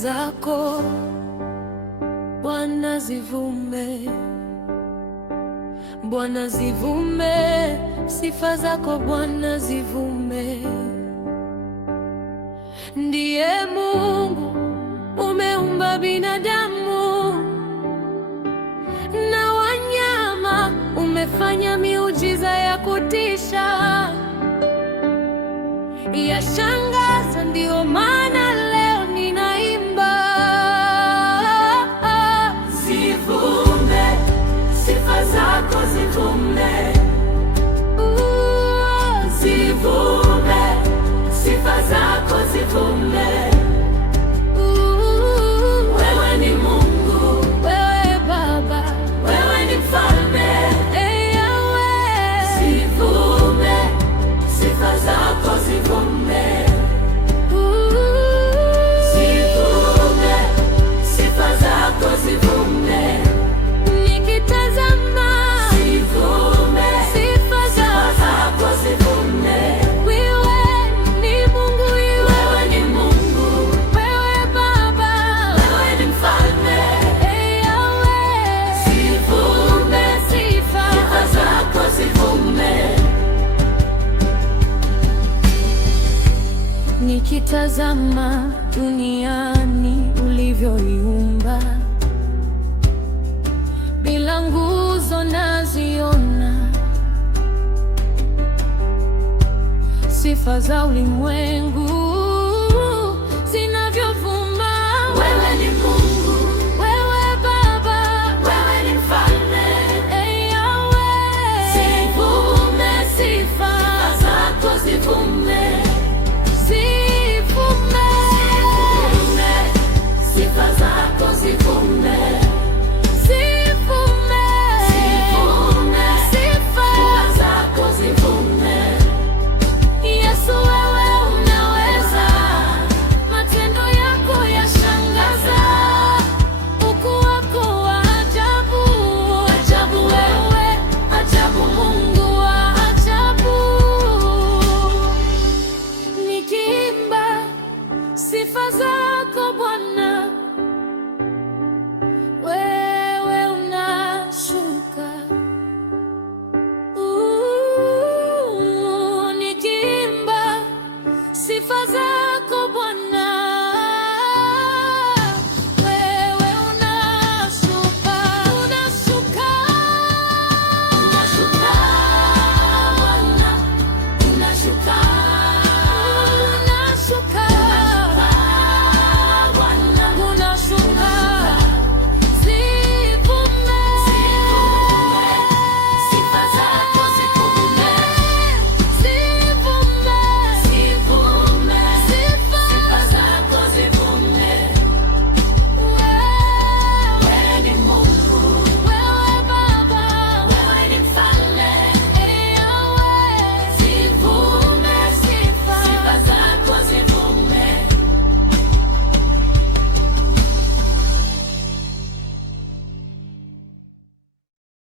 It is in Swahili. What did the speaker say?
zako Bwana zivume, Bwana zivume, sifa zako Bwana zivume. Ndiye Mungu, umeumba binadamu na wanyama, umefanya miujiza ya kutisha, yashangaza, ndio maana leo ninaimba. Zivume, sifa zako zivume. Zivume, sifa zako zivume. Wewe ni Mungu, wewe Baba, wewe ni Mfalme, Yahweh. Zivume, sifa zako zivume. Zivume, sifa zako zivume. Nikitazama, zivume, sifa zako zivume. Wewe ni Mungu, wewe ni Mungu, wewe Baba, wewe ni Mfalme, Yahweh. Zivume, sifa zako zivume. Nikitazama duniani ulivyoiumba, bila nguzo naziona, sifa za ulimwengu